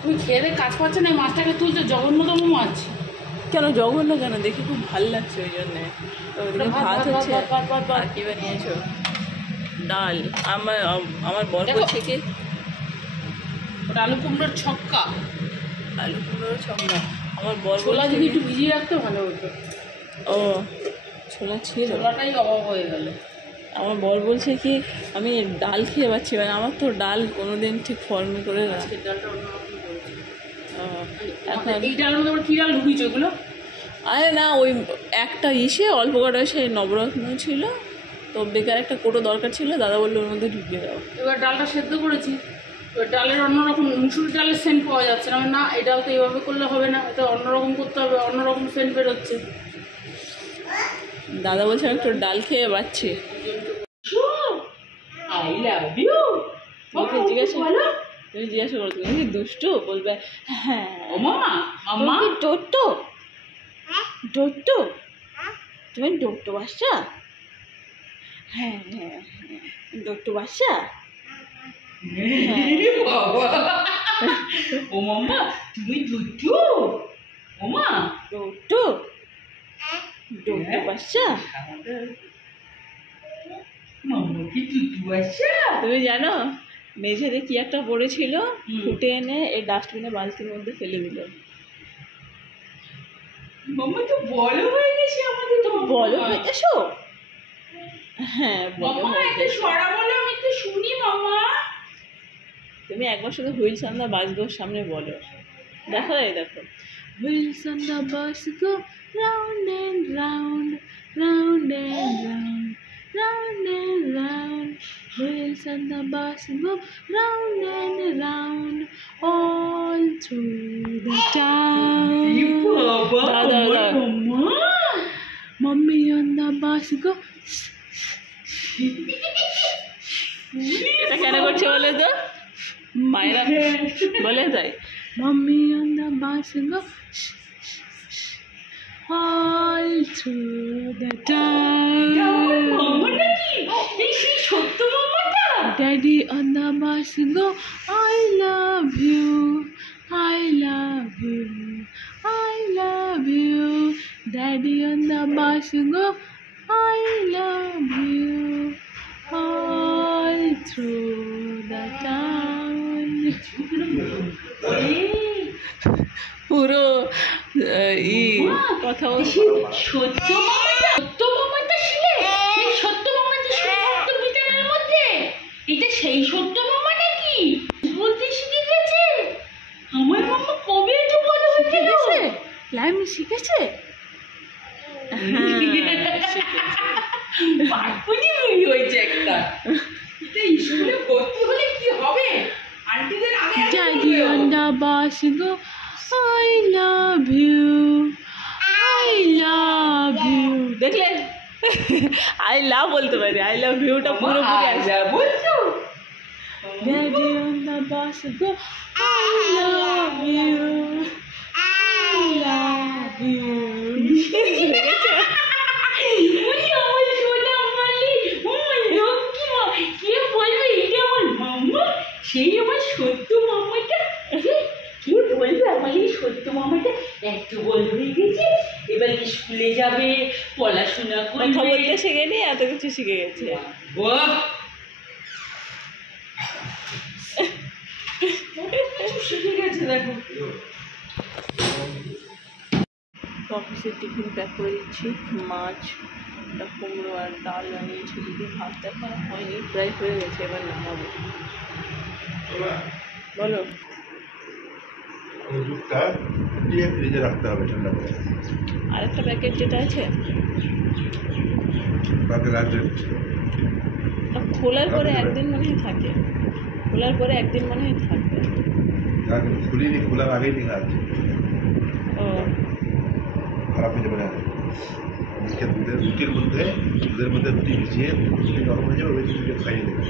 তুমি খেয়ে কাজ পাচ্ছ না, মাছটাকে তুলছো, জঘন্যতম মাছ। কেন জঘন্য কেন? দেখি খুব ভালো লাগছে ওই জন্যে। ভাত হচ্ছে। আর কি বানিয়েছো? ডাল। আমার বর বলছে কি ওটা আলু কুমড়োর ছক্কা। আলু কুমড়োর ছক্কা। আমার বর ছোলা বলছে যদি একটু ভিজিয়ে রাখতে ভালো হতো। ও ছোলা ছিল, ছোলাটাই অভাব হয়ে গেল। আমার বর বলছে কি আমি ডাল খেয়ে পাচ্ছি, মানে আমার তো ডাল কোনোদিন ঠিক ফর্মে করে না। আজকের ডালটা অন্যরকম করেছে। এখন এই ডালের মধ্যে কী ডাল ঢুকিয়েছো ওগুলো? আরে না, ওই একটা অল্প কটা সেই নবরত্ন ছিল তো, বেকার একটা কোটো দরকার ছিল, দাদা বললো ওর মধ্যে ঢুকিয়ে দাও। এবার ডালটা সেদ্ধ করেছি, এবার ডালের অন্যরকম মুসুর ডালের সেন্ট পাওয়া যাচ্ছে না। না, এই ডাল তো এইভাবে করলে হবে না, এটা অন্যরকম করতে হবে, অন্যরকম সেন্ট বেরোচ্ছে। দাদা বলছে আমি একটু ডাল খেয়ে পাচ্ছি। I love you. তুমি জিজ্ঞাসা করো তুমি কি দুষ্টু? বলবে হ্যাঁ। ও মামা, মামা কি ডোট্টো? ডোট্টো? তুমি ডোট্টো বাচ্চা? হ্যাঁ হ্যাঁ ডোট্টো বাচ্চা। ও মামা তুমি দুষ্টু। ও মা ডোট্টো, ডোট্টো বাচ্চা। মামা কি দুষ্টু বাচ্চা? তুমি জানো মেঝেতে কি একটা পড়েছিল, ফুটে এনে এই ডাস্টবিনে বালতির মধ্যে ফেলে দিল। মামা তো বড় হয়ে গেছে আমাদের। তো বড় হয়ে গেছো? হ্যাঁ মামা একটু সরা বলো, আমি একটু শুনি মামা। তুমি একবার শুধু হুইলস অন দ্য বাস গোর সামনে বলো, দেখো এই দেখো, wheels on the bus go round and round, round and round, round and round, wheels on the bus go round and round, all through the town. Mummy on the bus go. এটা কেন করছে বলে তো? মায়েরা বলে তাই। Mummy on the bus go all through the town. সত্য মামাটা? Daddy on the bus go I love you, I love you, I love you. Daddy on the bus go I love you, all through the town. পুরো কথা সত্য মামাটা, সত্য মামাটা ছিলে সেই সত্য মামাটা সত্য বিতানের মধ্যে। এটা সেই সত্য মামা নাকি? বলতে শিখে গেছে আমার মামা। কবে একটু বড় হয়ে গেছে? লাইমি শিখেছে। পাটপুনি মুড়ি হয়েছে একটা। এটা স্কুলে ভর্তি হলে কি হবে? আন্টিদের আগে daddy on the bus go I love you, I love you. দেখলে আই লাভ বলতে পারি, আই লাভ ইউটা পুরোপুরি আসে। বলছো daddy on the bus go I love you, I love you. সেই আমার সত্য মামাটা। কি বলবে আমার এই সত্য মামাটা এত বড় হয়ে গেছে, এবার স্কুলে যাবে, পড়াশোনা কথা করবে। বলতে শিখেনি, এত কিছু শিখে গেছে। শিখে গেছে দেখো। অফিসের টিফিন প্যাক করে দিচ্ছি। মাছ, একটা কুমড়ো আর ডাল বানিয়েছি। যদি ভাত এখনো হয়নি, প্রায় হয়ে গেছে, এবার নামাবো। বলো। দুধটা দিয়ে ফ্রিজে রাখতে হবে ঠান্ডা করে। আরেকটা প্যাকেট যেটা আছে খোলার পরে একদিন মনে হয় থাকে, খোলার পরে একদিন মনে হয় থাকবে। খুলিনি, খোলার আগেই লেখা আছে। ও খারাপ হয়ে যাবে না। রুটির মধ্যে দুধের মধ্যে রুটি ভিজিয়ে রুটি নরম হয়ে যাবে, ওই রুটিটা খাইয়ে দেবে।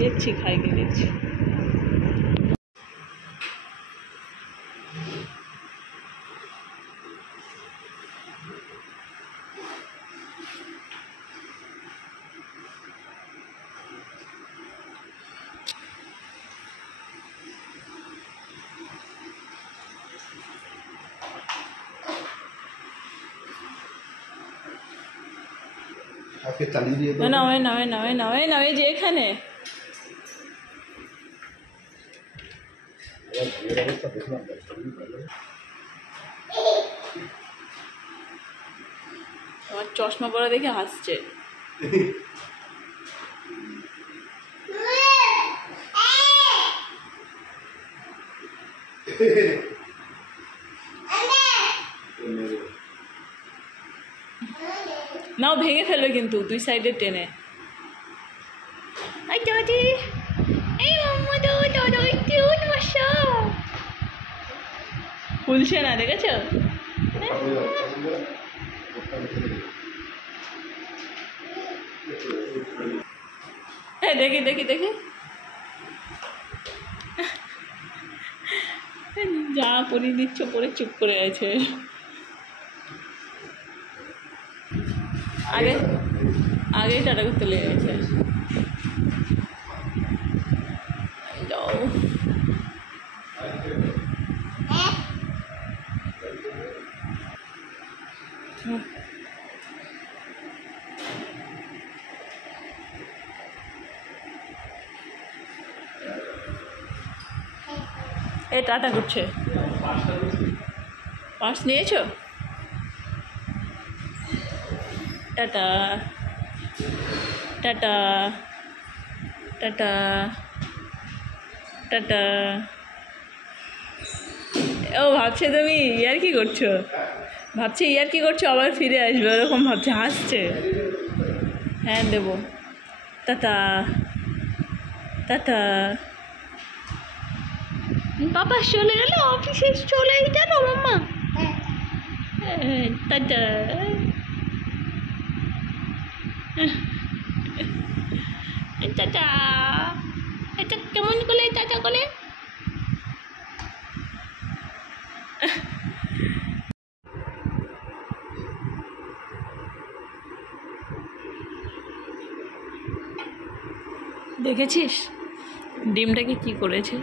দেখছি, খাইনি, দেখছি। আজকে চালিয়ে দিয়ে না না ওই না ওই না ওই না ওই না ওই যে এখানে অবস্থা দেখলাম আমার চশমা পরা দেখে হাসছে। নাও ভেঙে ফেলবে কিন্তু দুই সাইডে টেনে। খুলছে না, দেখেছ? হ্যাঁ দেখি দেখি দেখি যা পরিয়ে দিচ্ছ পরে চুপ করে আছে। আগে আগেই টাটা করতে লেগে গেছে। যাও এ টাটা করছে। পার্স নিয়েছো? Tata tata tata tata. ও ভাবছে তুমি ইয়ার কি করছো, ভাবছে ইয়ার কি করছো আবার ফিরে আসবে ওরকম ভাবছে, হাসছে। হ্যাঁ দেবো। Tata tata. বাবা চলে গেল অফিসে, চলেই গেল মাম্মা। টাটা। টাটা। এটা কেমন করে টাটা করে? দেখেছিস ডিমটাকে কি করেছে?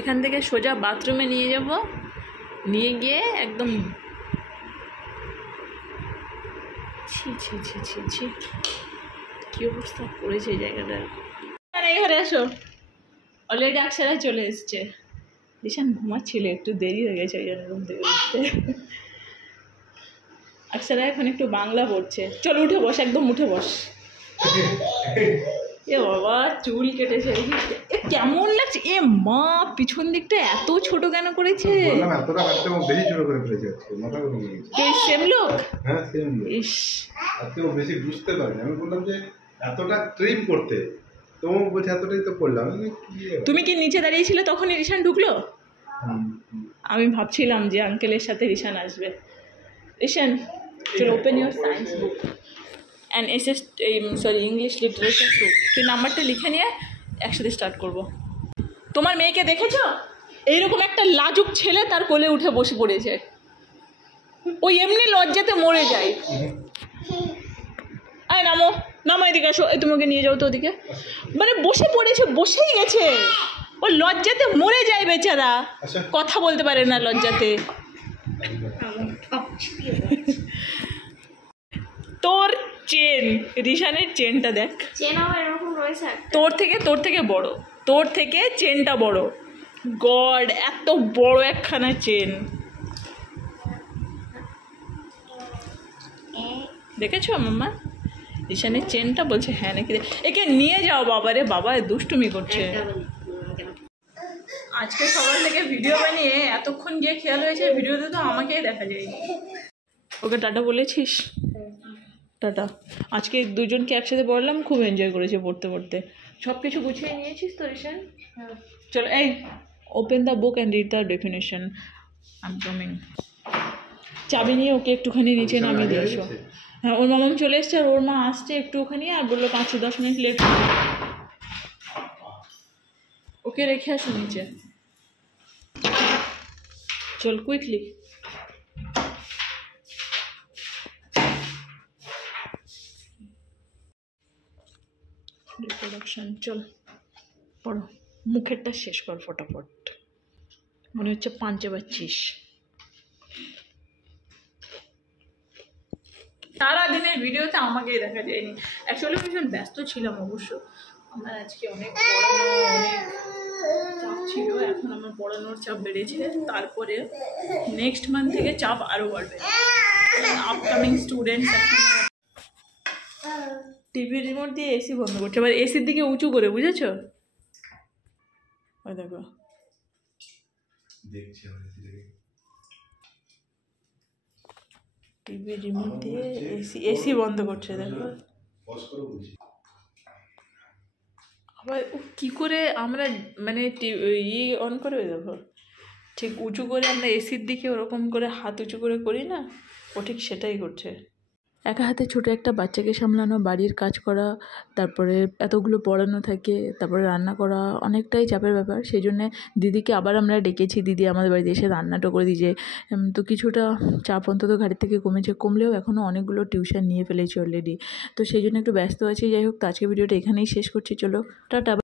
এখান থেকে সোজা বাথরুমে নিয়ে যাব, নিয়ে গিয়ে একদম ছি ছি ছি ছি ছি কি অবস্থা করেছে এই জায়গাটা। এই ঘরে আসো, অলরেডি আকসারা চলে এসছে। দিশান ঘুমাচ্ছিল, একটু দেরি হয়ে গেছে ওই জন্য রুম থেকে উঠতে। আকসারা এখন একটু বাংলা পড়ছে। চল উঠে বস, একদম উঠে বস। এ বাবা চুল কেটেছে, এ কেমন লাগছে? এ মা পিছন দিকটা এত ছোট কেন করেছে? বললাম এতটা কাটতে ও বেশি ছোট করে ফেলেছে আজকে, মাথা ঘুরে গেছে। কে সেম লোক? হ্যাঁ সেম লোক। ইস আজকে ও বেশি বুঝতে পারেনি। আমি বললাম যে এতটা ট্রিম করতে, তো ও বলছে এতটাই তো করলাম। আমি তুমি কি নিচে দাঁড়িয়েছিলে তখনই রিশান ঢুকলো? আমি ভাবছিলাম যে আঙ্কেলের সাথে রিশান আসবে। রিশান চলো open your science book and sorry English literature book. তুই নাম্বারটা লিখে নিয়ে একসাথে স্টার্ট করব। তোমার মেয়েকে দেখেছো? এইরকম একটা লাজুক ছেলে তার কোলে উঠে বসে পড়েছে। ওই এমনি লজ্জাতে মরে যায়। আয় নামো নামো, এদিকে আসো। এই তোমাকে নিয়ে যাও তো ওদিকে। মানে বসে পড়েছে, বসেই গেছে। ও লজ্জাতে মরে যায় বেচারা, কথা বলতে পারে না লজ্জাতে। তোর চেন, রিশানের চেনটা দেখ, চেন আবার এরকম রয়েছে। তোর থেকে বড়, তোর থেকে চেনটা বড়। গড এত বড় একখানা চেন দেখেছো মাম্মা? রিশানের চেনটা বলছে হ্যাঁ নাকি। একে নিয়ে যাও বাবা রে বাবা, দুষ্টুমি করছে। আজকে সকাল থেকে ভিডিও বানিয়ে এতক্ষণ গিয়ে খেয়াল হয়েছে ভিডিওতে তো আমাকেই দেখা যায়নি। ওকে টাটা বলেছিস? টাটা। আজকে দুজনকে একসাথে পড়লাম, খুব এনজয় করেছে পড়তে পড়তে। সব কিছু গুছিয়ে নিয়েছিস তো রিশান? চলো এই open the book and read the definition. I am coming. চাবি নিয়ে ওকে একটুখানি নিচে নামিয়ে দিয়ে এসো। হ্যাঁ, ওর মামাম চলে এসছে আর ওর মা আসছে একটুখানি, আর বললো 5-10 মিনিট লেট। ওকে রেখে আসো নিচে। চল কুইকলি। রিপ্রোডাকশন চল পড়ো, মুখেরটা শেষ কর ফটাফট, মনে হচ্ছে পাঞ্চে পাচ্ছিস। সারাদিনের ভিডিওতে আমাকেই দেখা যায়নি। অ্যাকচুয়ালি ভীষণ ব্যস্ত ছিলাম অবশ্য। আমার আজকে অনেক পড়ানো, অনেক চাপ ছিল। এখন আমার পড়ানোর চাপ বেড়েছে, তারপরে নেক্সট মান্থ থেকে চাপ আরও বাড়বে। আপকামিং স্টুডেন্টস টিভি রিমোট দিয়ে এসি বন্ধ করছে, এবার এসির দিকে উঁচু করে, বুঝেছো? ওই দেখো টিভি রিমোট দিয়ে এসি বন্ধ করছে, দেখো। আবার কী করে আমরা মানে অন করে, দেখো ঠিক উঁচু করে আমরা এসির দিকে ওরকম করে হাত উঁচু করে করি না, ও ঠিক সেটাই করছে। একা হাতে ছোটো একটা বাচ্চাকে সামলানো, বাড়ির কাজ করা, তারপরে এতগুলো পড়ানো থাকে, তারপরে রান্না করা, অনেকটাই চাপের ব্যাপার। সেই জন্যে দিদিকে আবার আমরা ডেকেছি, দিদি আমাদের বাড়িতে এসে রান্নাটা করে দিয়েছে। তো কিছুটা চাপ অন্তত ঘাড়ির থেকে কমেছে, কমলেও এখনও অনেকগুলো টিউশন নিয়ে ফেলেছি অলরেডি। তো সেই জন্য একটু ব্যস্ত আছি। যাই হোক, তো আজকে ভিডিওটা এখানেই শেষ করছি। চলো টাটা।